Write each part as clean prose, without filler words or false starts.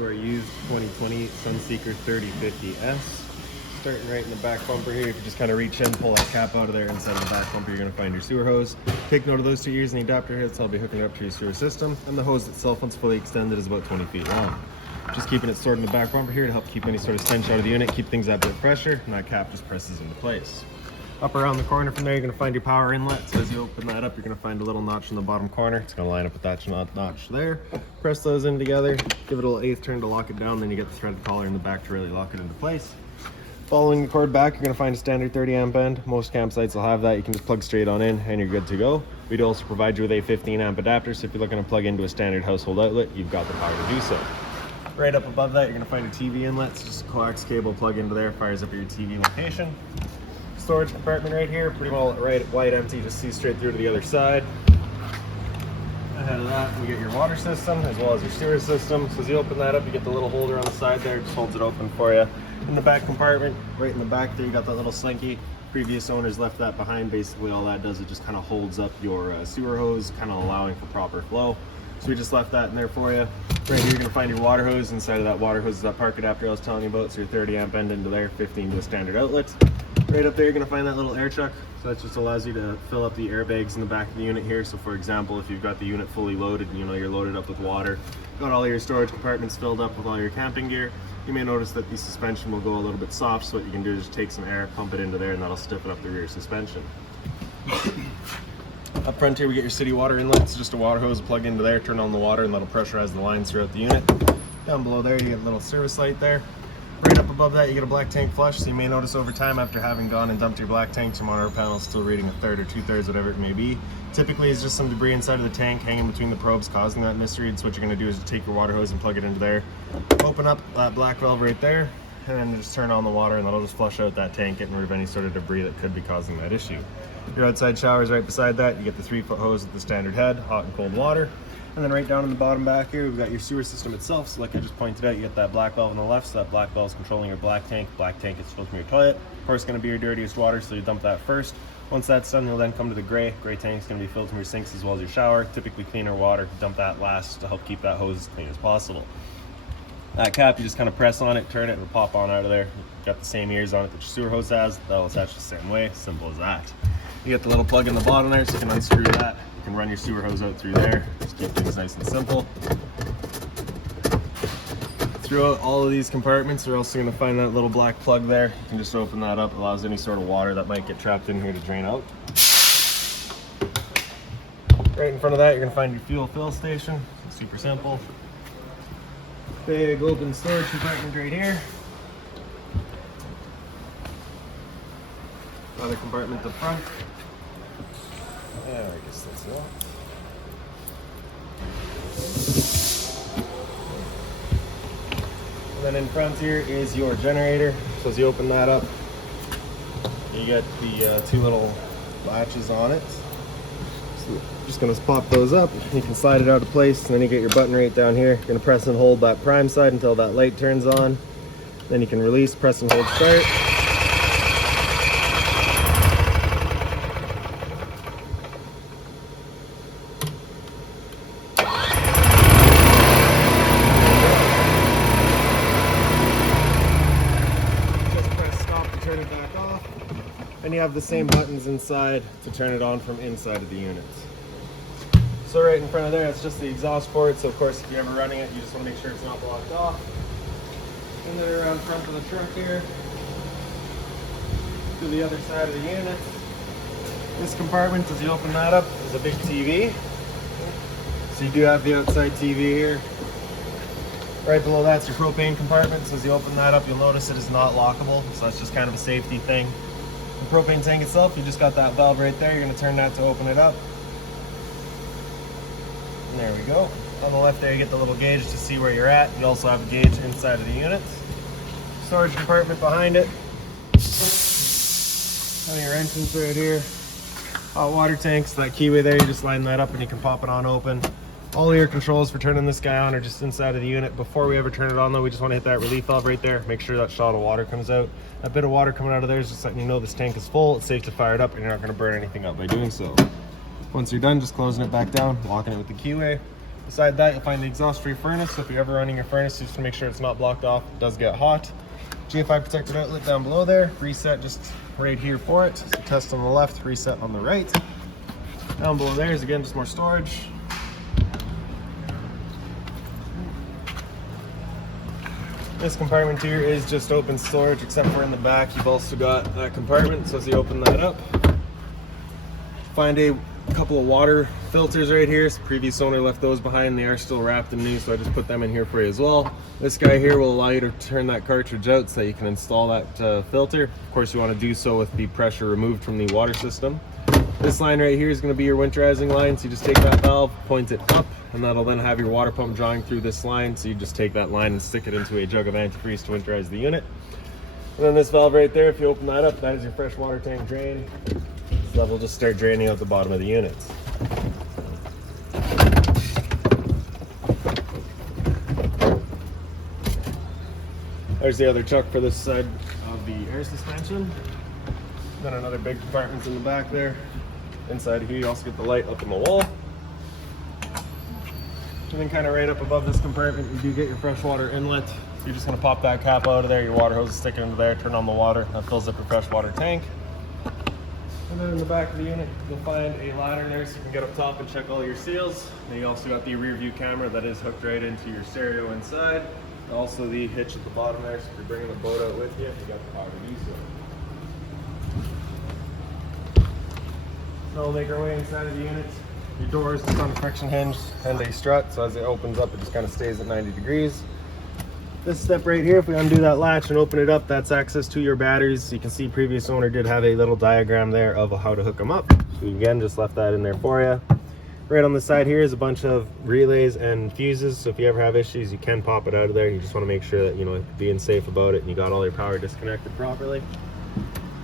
to our used 2020 Sunseeker 3050S. Starting right in the back bumper here, you can just kind of reach in, pull that cap out of there. Inside of the back bumper, you're going to find your sewer hose. Take note of those two ears and the adapter heads. I'll be hooking it up to your sewer system. And the hose itself, once fully extended, is about 20 feet long. Just keeping it stored in the back bumper here to help keep any sort of stench out of the unit, keep things that bit fresher, and that cap just presses into place. Up around the corner from there, you're going to find your power inlet. So as you open that up, you're going to find a little notch in the bottom corner. It's going to line up with that notch there. Press those in together, give it a little eighth turn to lock it down, then you get the threaded collar in the back to really lock it into place. Following the cord back, you're going to find a standard 30 amp end. Most campsites will have that. You can just plug straight on in and you're good to go. We'd also provide you with a 15 amp adapter, so if you're looking to plug into a standard household outlet, you've got the power to do so. Right up above that, you're going to find a TV inlet. It's just a coax cable plug into there, fires up your TV location. Storage compartment right here, pretty well wide empty, just see straight through to the other side. Ahead of that, you get your water system as well as your sewer system. So as you open that up, you get the little holder on the side there, just holds it open for you. In the back compartment, right in the back there, you got that little slinky. Previous owners left that behind. Basically all that does is just kind of holds up your sewer hose, kind of allowing for proper flow. So we just left that in there for you. Right here, you're gonna find your water hose. Inside of that water hose is that park adapter I was telling you about. So your 30 amp end into there, 15 to a standard outlet. Right up there, you're gonna find that little air chuck. So that just allows you to fill up the airbags in the back of the unit here. So for example, if you've got the unit fully loaded, you know, you're loaded up with water, got all your storage compartments filled up with all your camping gear, you may notice that the suspension will go a little bit soft. So what you can do is just take some air, pump it into there, and that'll stiffen up the rear suspension. Up front here, we get your city water inlet. It's just a water hose plug into there, turn on the water, and that'll pressurize the lines throughout the unit. Down below there, you get a little service light there. Right up above that, you get a black tank flush. So you may notice over time, after having gone and dumped your black tank, your monitor panel is still reading a third or 2/3, whatever it may be. Typically, it's just some debris inside of the tank hanging between the probes causing that misread. So what you're going to do is take your water hose and plug it into there. Open up that black valve right there, and then just turn on the water, and that'll just flush out that tank and remove any sort of debris that could be causing that issue. Your outside shower is right beside that. You get the 3-foot hose with the standard head, hot and cold water. And then right down in the bottom back here, we've got your sewer system itself. So like I just pointed out, you get that black valve on the left. So that black valve is controlling your black tank. Black tank is filtering your toilet. Of course, it's going to be your dirtiest water, so you dump that first. Once that's done, you'll then come to the gray. Gray tank is going to be filtering your sinks as well as your shower. Typically cleaner water. Dump that last to help keep that hose as clean as possible. That cap, you just kind of press on it, turn it, and it'll pop on out of there. You've got the same ears on it that your sewer hose has. That'll attach the same way. Simple as that. You get the little plug in the bottom there, so you can unscrew that. You can run your sewer hose out through there. Just keep things nice and simple. Throughout all of these compartments, you're also going to find that little black plug there. You can just open that up. It allows any sort of water that might get trapped in here to drain out. Right in front of that, you're going to find your fuel fill station. It's super simple. Big open storage compartment right here. Another compartment up front. Yeah, I guess that's it. And then in front here is your generator. So as you open that up, you get the 2 little latches on it. So just gonna pop those up. You can slide it out of place, and then you get your button right down here. You're gonna press and hold that prime side until that light turns on. Then you can release, press and hold start. Turn it back off, and you have the same buttons inside to turn it on from inside of the unit. So right in front of there, it's just the exhaust port. So of course, if you're ever running it, you just want to make sure it's not blocked off. And then around front of the truck here to the other side of the unit. This compartment, as you open that up, is a big TV. So you do have the outside TV here. Right below that's your propane compartment. So as you open that up, you'll notice it is not lockable. So that's just kind of a safety thing. The propane tank itself, you just got that valve right there. You're going to turn that to open it up. And there we go. On the left there, you get the little gauge to see where you're at. You also have a gauge inside of the unit. Storage compartment behind it. And your entrance right here. Hot water tanks, that keyway there, you just line that up and you can pop it on open. All your controls for turning this guy on are just inside of the unit. Before we ever turn it on though, we just want to hit that relief valve right there. Make sure that shot of water comes out. That bit of water coming out of there is just letting you know this tank is full. It's safe to fire it up and you're not going to burn anything up by doing so. Once you're done, just closing it back down, locking it with the keyway. Beside that, you'll find the exhaust-free furnace. So if you're ever running your furnace, you just make sure it's not blocked off. It does get hot. GFI protected outlet down below there. Reset just right here for it. So test on the left, reset on the right. Down below there is again just more storage. This compartment here is just open storage, except for in the back you've also got that compartment. So as you open that up, find a couple of water filters right here. So previous owner left those behind. They are still wrapped and new, so I just put them in here for you as well. This guy here will allow you to turn that cartridge out so that you can install that filter. Of course, you want to do so with the pressure removed from the water system. This line right here is going to be your winterizing line. So you just take that valve, point it up, and that'll then have your water pump drawing through this line. So you just take that line and stick it into a jug of antifreeze to winterize the unit. And then this valve right there, if you open that up, that is your fresh water tank drain. So that will just start draining out the bottom of the unit. There's the other chuck for this side of the air suspension. Then another big compartment in the back there. Inside here you also get the light up in the wall. And then kind of right up above this compartment you do get your freshwater inlet. So you're just going to pop that cap out of there, your water hose is sticking into there, turn on the water, that fills up your freshwater tank. And then in the back of the unit you'll find a ladder there so you can get up top and check all your seals. Then you also got the rear view camera that is hooked right into your stereo inside. Also the hitch at the bottom there, so if you're bringing the boat out with you, you got the power to do so. So we'll make our way inside of the unit. Your doors just on a friction hinge and a strut, so as it opens up it just kind of stays at 90 degrees. This step right here, if we undo that latch and open it up, that's access to your batteries. You can see previous owner did have a little diagram there of how to hook them up. So again, just left that in there for you. Right on the side here is a bunch of relays and fuses, so if you ever have issues you can pop it out of there. You just want to make sure that, you know, being safe about it and you got all your power disconnected properly.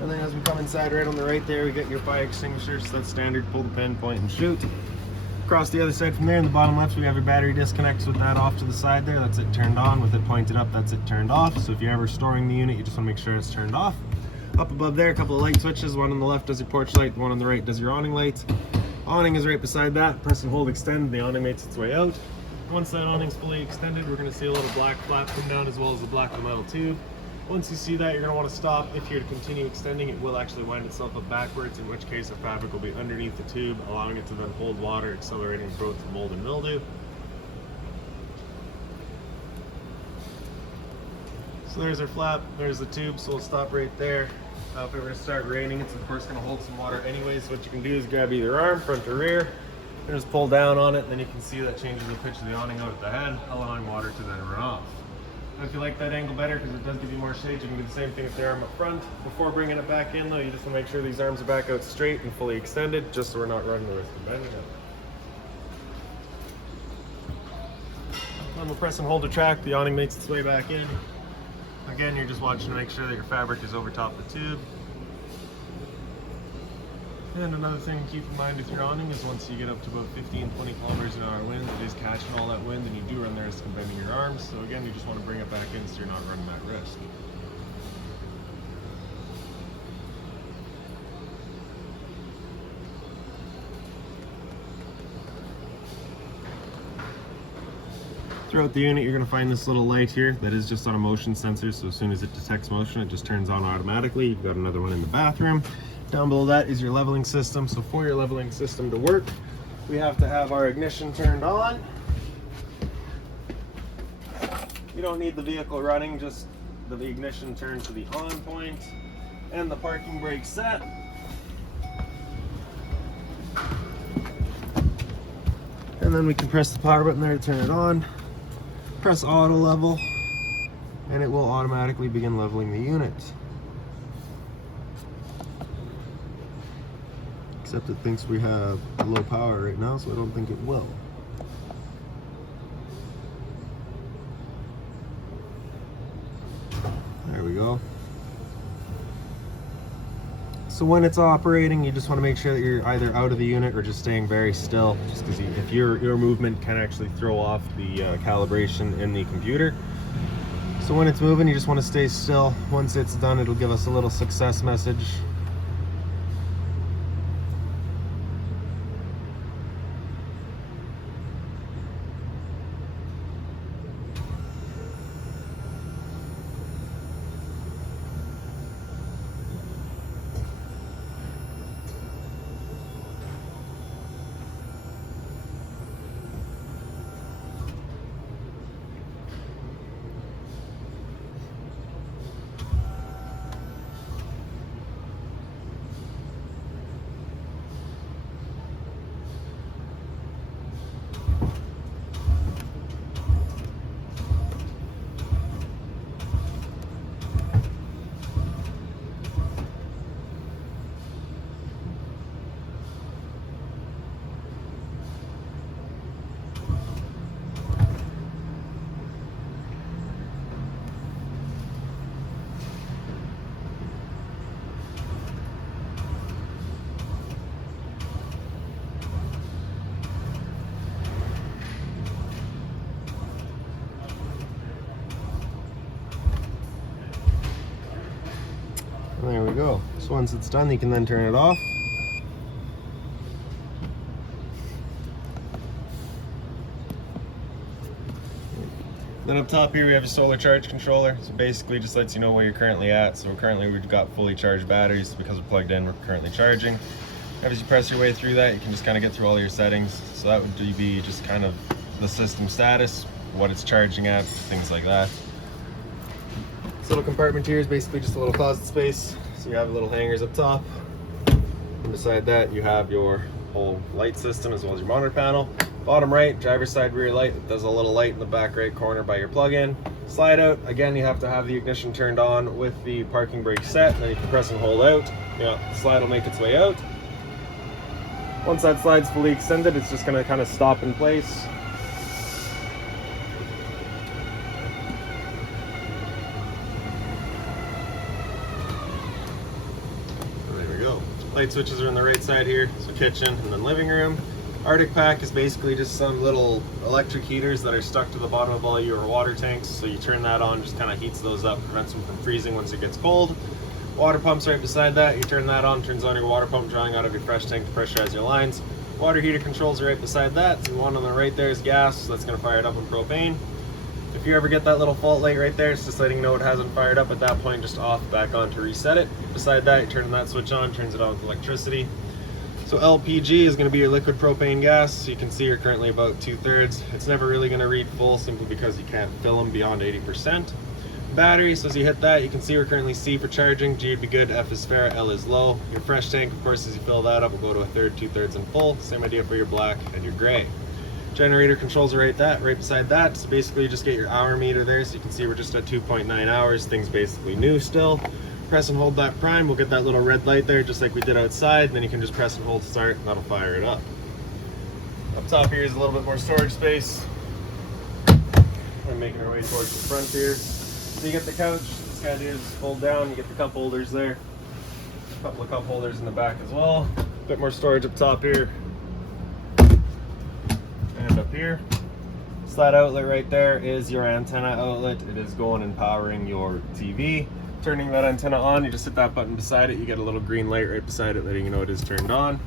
And then as we come inside, right on the right there, we get your fire extinguisher. So that's standard, pull the pin, point and shoot. Across the other side from there in the bottom left we have your battery disconnect. So with that off to the side there, that's it turned on. With it pointed up, that's it turned off. So if you're ever storing the unit, you just want to make sure it's turned off. Up above there, a couple of light switches. One on the left does your porch light, one on the right does your awning light. Awning is right beside that. Press and hold extend, the awning makes its way out. Once that awning's fully extended, we're going to see a little black flap come down as well as a black metal tube. Once you see that, you're going to want to stop. If you're to continue extending, it will actually wind itself up backwards, in which case the fabric will be underneath the tube, allowing it to then hold water, accelerating growth of mold and mildew. So there's our flap, there's the tube, so we'll stop right there. If it were to start raining, it's of course going to hold some water anyway, so what you can do is grab either arm, front or rear, and just pull down on it, and then you can see that changes the pitch of the awning out at the head, allowing water to then run off. And if you like that angle better, because it does give you more shade, you can do the same thing with the arm up front. Before bringing it back in though, you just want to make sure these arms are back out straight and fully extended, just so we're not running the risk of bending it. Then we'll press and hold to track, the awning makes its way back in. Again, you're just watching to make sure that your fabric is over top the tube. And another thing to keep in mind with your awning is once you get up to about 15-20 kilometers an hour wind, it is catching all that wind and you do run the risk of bending your arms. So again, you just want to bring it back in so you're not running that risk. Throughout the unit, you're going to find this little light here that is just on a motion sensor, so as soon as it detects motion, it just turns on automatically. You've got another one in the bathroom. Down below that is your leveling system. So for your leveling system to work, we have to have our ignition turned on. You don't need the vehicle running, just the ignition turned to the on point and the parking brake set. And then we can press the power button there to turn it on. Press auto level and it will automatically begin leveling the unit. Except it thinks we have low power right now, so I don't think it will. There we go. So when it's operating, you just want to make sure that you're either out of the unit or just staying very still, just because if your movement can actually throw off the calibration in the computer. So when it's moving, you just want to stay still. Once it's done, it'll give us a little success message. go. So once it's done, you can then turn it off. Then up top here we have a solar charge controller. So basically just lets you know where you're currently at. So currently we've got fully charged batteries because we're plugged in, we're currently charging. As you press your way through that, you can just kind of get through all your settings. So that would be just kind of the system status, what it's charging at, things like that. This little compartment here is basically just a little closet space. So you have little hangers up top. And beside that you have your whole light system as well as your monitor panel. Bottom right, driver's side rear light. It does a little light in the back right corner by your plug-in. Slide out, again you have to have the ignition turned on with the parking brake set, then you can press and hold out. Yeah, the slide will make its way out. Once that slide's fully extended, it's just going to kind of stop in place. There we go. Light switches are on the right side here, so kitchen and then living room. Arctic pack is basically just some little electric heaters that are stuck to the bottom of all your water tanks. So you turn that on, just kind of heats those up, prevents them from freezing once it gets cold. Water pump's right beside that. You turn that on, turns on your water pump, drawing out of your fresh tank to pressurize your lines. Water heater controls are right beside that. So the one on the right there is gas, so that's going to fire it up on propane. If you ever get that little fault light right there, it's just letting you know it hasn't fired up at that point, just off, back on to reset it. Beside that, you turn that switch on, turns it on with electricity. So LPG is going to be your liquid propane gas. So you can see you're currently about 2/3. It's never really going to read full simply because you can't fill them beyond 80%. Battery, so as you hit that, you can see we're currently C for charging, G would be good, F is fair, L is low. Your fresh tank, of course, as you fill that up, will go to 1/3, 2/3 and full. Same idea for your black and your gray. Generator controls are right beside that. So basically you just get your hour meter there, so you can see we're just at 2.9 hours. Things basically new still. Press and hold that prime, we'll get that little red light there just like we did outside, and then you can just press and hold start and that'll fire it up. Up top here is a little bit more storage space. We're making our way towards the front here. So you get the couch, this guy here is fold down, you get the cup holders there. A couple of cup holders in the back as well. A bit more storage up top here. And up here. So that outlet right there is your antenna outlet. It is going and powering your TV. Turning that antenna on, you just hit that button beside it, you get a little green light right beside it letting you know it is turned on.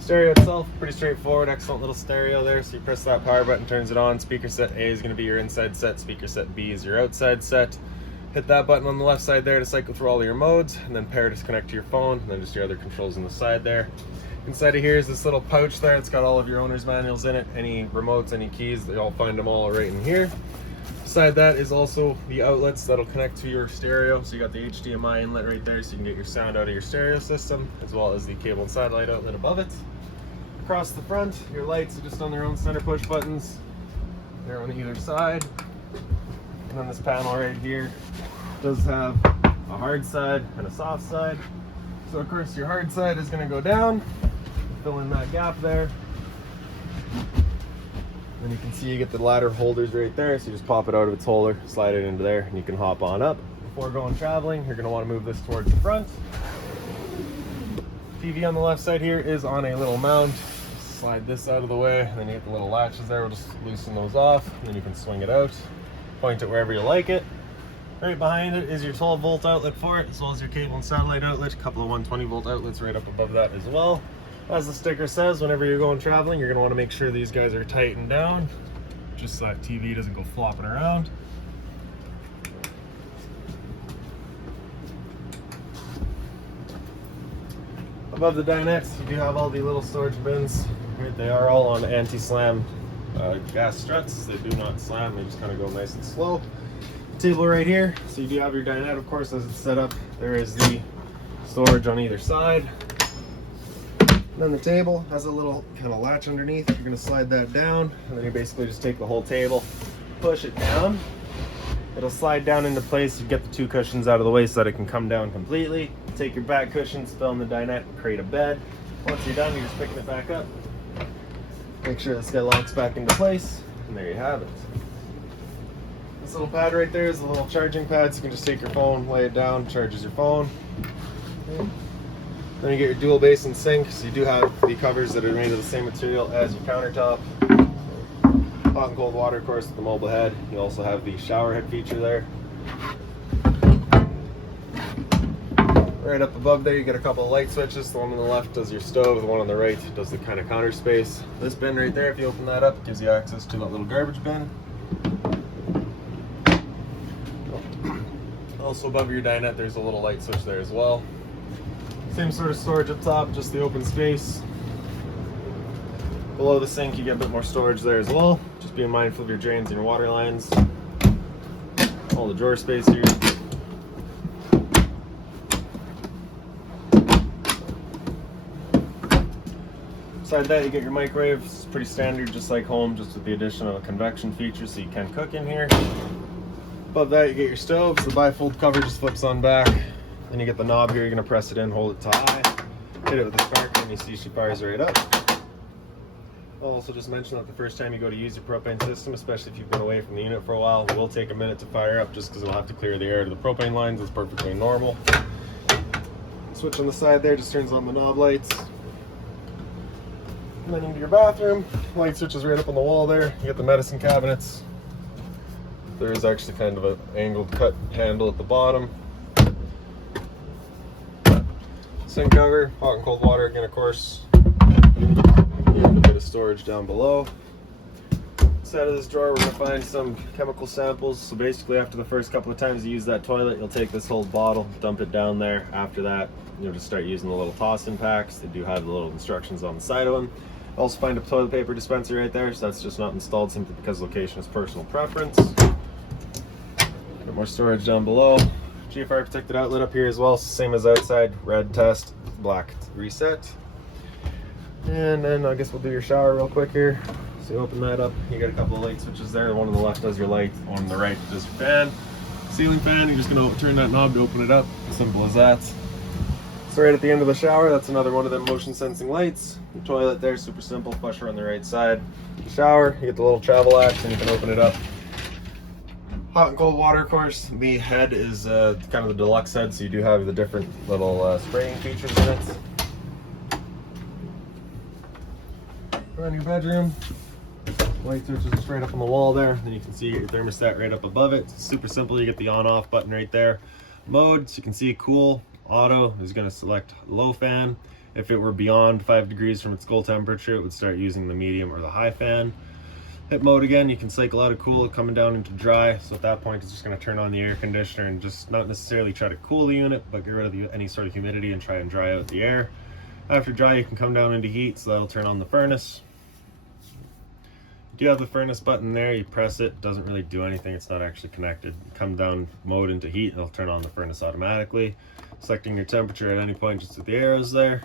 Stereo itself, pretty straightforward, excellent little stereo there. So you press that power button, turns it on. Speaker set A is going to be your inside set, speaker set B is your outside set. Hit that button on the left side there to cycle through all of your modes, and then pair to connect to your phone, and then just your other controls on the side there. Inside of here is this little pouch there. It's got all of your owner's manuals in it, any remotes, any keys, you'll find them all right in here. Beside that is also the outlets that'll connect to your stereo. So you got the HDMI inlet right there so you can get your sound out of your stereo system, as well as the cable and satellite outlet above it. Across the front, your lights are just on their own center push buttons. They're on either side. And then this panel right here does have a hard side and a soft side. So of course your hard side is going to go down, fill in that gap there. Then you can see you get the ladder holders right there, so you just pop it out of its holder, slide it into there, and you can hop on up. Before going traveling, you're going to want to move this towards the front. TV on the left side here is on a little mount. Slide this out of the way, and then you get the little latches there. We'll just loosen those off, and then you can swing it out, point it wherever you like it. Right behind it is your 12-volt outlet for it, as well as your cable and satellite outlet. A couple of 120-volt outlets right up above that as well. As the sticker says, whenever you're going traveling, you're going to want to make sure these guys are tightened down, just so that TV doesn't go flopping around. Above the dinettes, you do have all the little storage bins. Right, they are all on anti-slam gas struts. They do not slam, they just kind of go nice and slow. Table right here, so you do have your dinette, of course, as it's set up. There is the storage on either side. And then the table has a little kind of latch underneath. You're going to slide that down, and then you basically just take the whole table, push it down. It'll slide down into place. You get the two cushions out of the way so that it can come down completely. Take your back cushions, fill in the dinette, and create a bed. Once you're done, you're just picking it back up. Make sure this guy locks back into place, and there you have it. This little pad right there is a little charging pad, so you can just take your phone, lay it down, charges your phone. Okay. Then you get your dual basin sink, so you do have the covers that are made of the same material as your countertop. Hot and cold water, of course, with the mobile head. You also have the shower head feature there. Right up above there, you get a couple of light switches. The one on the left does your stove, the one on the right does the kind of counter space. This bin right there, if you open that up, gives you access to that little garbage bin. Also above your dinette, there's a little light switch there as well. Same sort of storage up top, just the open space. Below the sink, you get a bit more storage there as well. Just being mindful of your drains and your water lines. All the drawer space here. Beside that, you get your microwave. It's pretty standard, just like home, just with the addition of a convection feature, so you can cook in here. Above that, you get your stove. So the bifold cover just flips on back. Then you get the knob here. You're gonna press it in, hold it to high, hit it with the spark, and you see she fires right up. I'll also just mention that the first time you go to use your propane system, especially if you've been away from the unit for a while, it will take a minute to fire up just because it'll have to clear the air to the propane lines. It's perfectly normal. Switch on the side there just turns on the knob lights. And then into your bathroom, light switch is right up on the wall there. You get the medicine cabinets. There is actually kind of an angled cut handle at the bottom. Sink cover, hot and cold water again, of course. You have a bit of storage down below. Inside of this drawer, we're going to find some chemical samples. So basically, after the first couple of times you use that toilet, you'll take this whole bottle, dump it down there. After that, you'll just start using the little toss-in packs. They do have the little instructions on the side of them. Also find a toilet paper dispenser right there, so that's just not installed simply because location is personal preference. Got more storage down below. GFR protected outlet up here as well, same as outside. Red test, black reset. And then I guess we'll do your shower real quick here. So you open that up, you got a couple of light switches there. The one on the left does your light, the one on the right does your fan. Ceiling fan, you're just gonna turn that knob to open it up. Simple as that. So right at the end of the shower, that's another one of them motion sensing lights. The toilet there, super simple, flusher on the right side. The shower, you get the little travel axe and you can open it up. Hot and cold water, of course. The head is kind of the deluxe head, so you do have the different little spraying features in it. Around your bedroom, light switch is just right up on the wall there. Then you can see your thermostat right up above it. It's super simple. You get the on-off button right there. Mode, so you can see cool. Auto is going to select low fan. If it were beyond 5 degrees from its goal temperature, it would start using the medium or the high fan. Hit mode again, you can cycle out of cool, coming down into dry. So at that point, it's just going to turn on the air conditioner and just not necessarily try to cool the unit, but get rid of any sort of humidity and try and dry out the air. After dry, you can come down into heat, so that'll turn on the furnace. You do have the furnace button there, you press it, doesn't really do anything, it's not actually connected. Come down mode into heat, it'll turn on the furnace automatically. Selecting your temperature at any point just with the arrows there.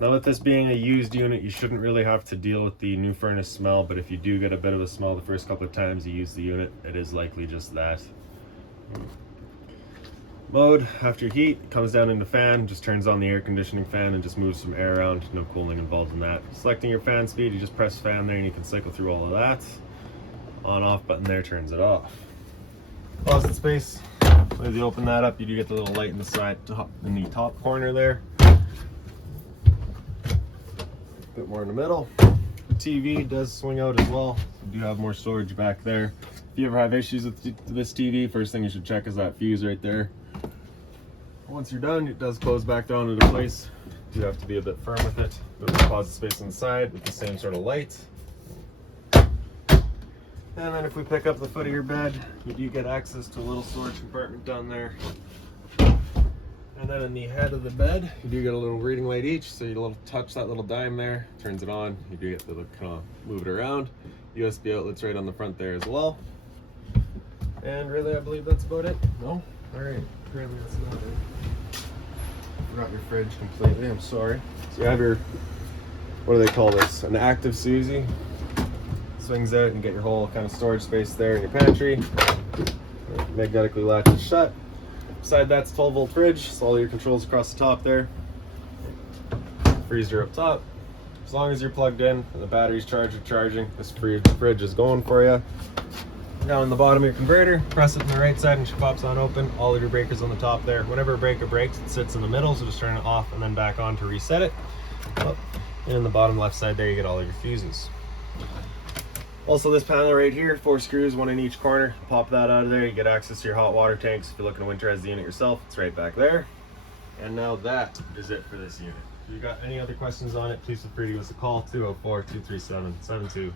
Now with this being a used unit, you shouldn't really have to deal with the new furnace smell, but if you do get a bit of a smell the first couple of times you use the unit, it is likely just that. Mode, after heat, comes down into fan, just turns on the air conditioning fan and just moves some air around, no cooling involved in that. Selecting your fan speed, you just press fan there and you can cycle through all of that. On-off button there turns it off. Closet space, as you open that up, you do get the little light in the side, in the top corner there. Bit more in the middle. The TV does swing out as well. You do have more storage back there. If you ever have issues with this TV, first thing you should check is that fuse right there. Once you're done, it does close back down into place. You have to be a bit firm with it. There's a closet space on the side with the same sort of light. And then if we pick up the foot of your bed, you do get access to a little storage compartment down there. And then in the head of the bed, you do get a little reading light each, so you touch that little dime there, turns it on. You do get to kind of move it around. USB outlets right on the front there as well. And really, I believe that's about it. No? All right. Apparently that's not it. Forgot your fridge completely. I'm sorry. So you have your, what do they call this? An active Susie. Swings out and get your whole kind of storage space there in your pantry. Magnetically latches shut. Beside that's 12-volt fridge, so all your controls across the top there. Freezer up top. As long as you're plugged in and the battery's charging, this fridge is going for you. Now in the bottom of your converter, press it on the right side and she pops on open. All of your breakers on the top there. Whenever a breaker breaks, it sits in the middle, so just turn it off and then back on to reset it. And in the bottom left side there, you get all of your fuses. Also, this panel right here, 4 screws, 1 in each corner. Pop that out of there, you get access to your hot water tanks. If you're looking to winterize the unit yourself, it's right back there. And now that is it for this unit. If you got any other questions on it, please feel free to give us a call, 204-237-7272.